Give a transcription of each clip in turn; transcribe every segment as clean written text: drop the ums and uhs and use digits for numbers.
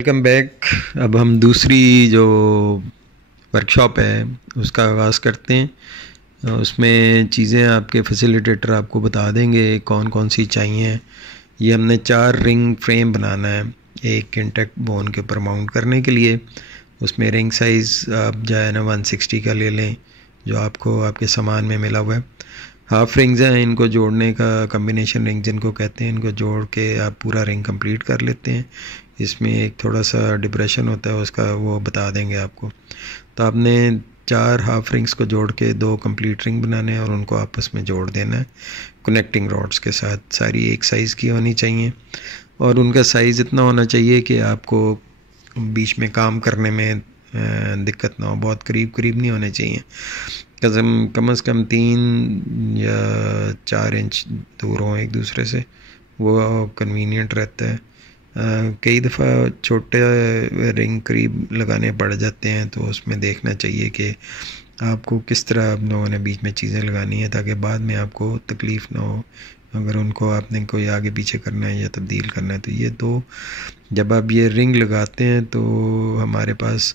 Welcome back. अब हम दूसरी जो वर्कशॉप है उसका आगाज़ करते हैं। उसमें चीज़ें आपके फैसिलिटेटर आपको बता देंगे कौन कौन सी चाहिए। ये हमने 4 रिंग फ्रेम बनाना है एक इंटेक्ट बोन के ऊपर माउंट करने के लिए। उसमें रिंग साइज़ आप जो है ना 160 का ले लें, जो आपको आपके सामान में मिला हुआ है। हाफ रिंग्स हैं, इनको जोड़ने का कम्बिनेशन रिंग जिनको कहते हैं, इनको जोड़ के आप पूरा रिंग कंप्लीट कर लेते हैं। इसमें एक थोड़ा सा डिप्रेशन होता है उसका, वो बता देंगे आपको। तो आपने 4 हाफ रिंग्स को जोड़ के 2 कंप्लीट रिंग बनाने हैं और उनको आपस में जोड़ देना है कनेक्टिंग रॉड्स के साथ। सारी एक साइज़ की होनी चाहिए और उनका साइज़ इतना होना चाहिए कि आपको बीच में काम करने में दिक्कत ना हो। बहुत करीब करीब नहीं होने चाहिए, कम से कम 3 या 4 इंच दूर हों एक दूसरे से, वो कन्वीनियंट रहता है। कई दफ़ा छोटे रिंग करीब लगाने पड़ जाते हैं, तो उसमें देखना चाहिए कि आपको किस तरह आप लोगों ने बीच में चीज़ें लगानी है ताकि बाद में आपको तकलीफ़ ना हो अगर उनको आपने कोई आगे पीछे करना है या तब्दील करना है। तो ये दो जब आप ये रिंग लगाते हैं तो हमारे पास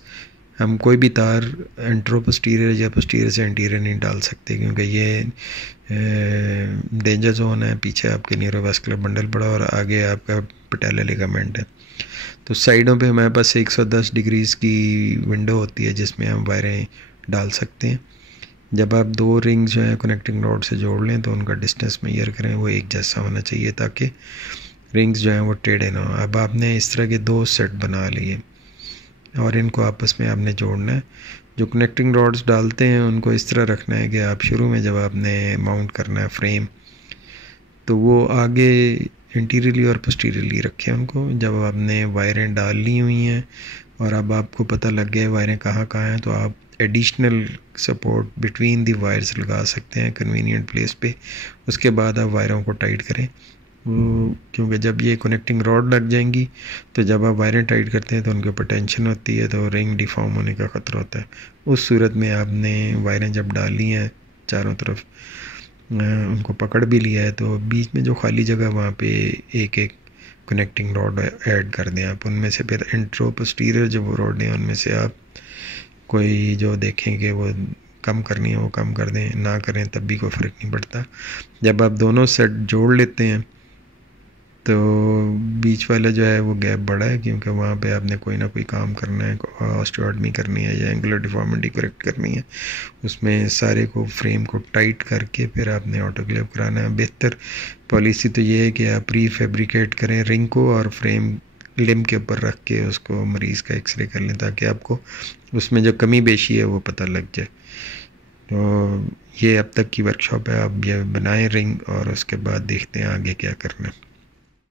हम कोई भी तार एंट्रो पोस्टीरियर या पोस्टीरियर से एंटीरियर नहीं डाल सकते, क्योंकि ये डेंजर जोन है। पीछे आपके न्यूरोवास्कुलर बंडल पड़ा और आगे आपका पैटेलर लिगामेंट है। तो साइडों पे हमारे पास 110 डिग्रीज़ की विंडो होती है जिसमें हम वायरें डाल सकते हैं। जब आप 2 रिंग जो है कनेक्टिंग रॉड से जोड़ लें तो उनका डिस्टेंस मेजर करें, वो एक जैसा होना चाहिए ताकि रिंग्स जो हैं वो टेढ़े ना हो। अब आपने इस तरह के 2 सेट बना लिए और इनको आपस में आपने जोड़ना है। जो कनेक्टिंग रॉड्स डालते हैं उनको इस तरह रखना है कि आप शुरू में जब आपने माउंट करना है फ्रेम, तो वो आगे इंटीरियरली और पोस्टीरियरली रखें उनको। जब आपने वायरें डाल ली हुई हैं और अब आपको पता लग गया वायरें कहाँ कहाँ हैं, तो आप additional support between the wires लगा सकते हैं कन्वीनियंट प्लेस पे। उसके बाद आप वायरों को टाइट करें, क्योंकि जब ये कनेक्टिंग रॉड लग जाएंगी तो जब आप वायरें टाइट करते हैं तो उनके ऊपर टेंशन होती है, तो रिंग डिफॉर्म होने का ख़तरा होता है। उस सूरत में आपने वायरें जब डाली हैं चारों तरफ, उनको पकड़ भी लिया है, तो बीच में जो खाली जगह वहाँ पे एक एक कनेक्टिंग रॉड ऐड कर दें आप। उनमें से फिर इंट्रो पोस्टीरियर जो वो रॉड हैं उनमें से आप कोई जो देखें कि वो कम करनी है वो कम कर दें, ना करें तब भी कोई फ़र्क नहीं पड़ता। जब आप दोनों सेट जोड़ लेते हैं तो बीच वाला जो है वो गैप बड़ा है, क्योंकि वहाँ पे आपने कोई ना कोई काम करना है, ऑस्टियोटमी करनी है या एंगुलर डिफॉर्मिटी करेक्ट करनी है। उसमें सारे को फ्रेम को टाइट करके फिर आपने ऑटोक्लेव कराना है। बेहतर पॉलिसी तो ये है कि आप प्री फैब्रिकेट करें रिंग को और फ्रेम लिम के ऊपर रख के उसको मरीज़ का एक्सरे कर लें ताकि आपको उसमें जो कमी बेशी है वो पता लग जाए। तो ये अब तक की वर्कशॉप है। आप ये बनाएं रिंग और उसके बाद देखते हैं आगे क्या करना है।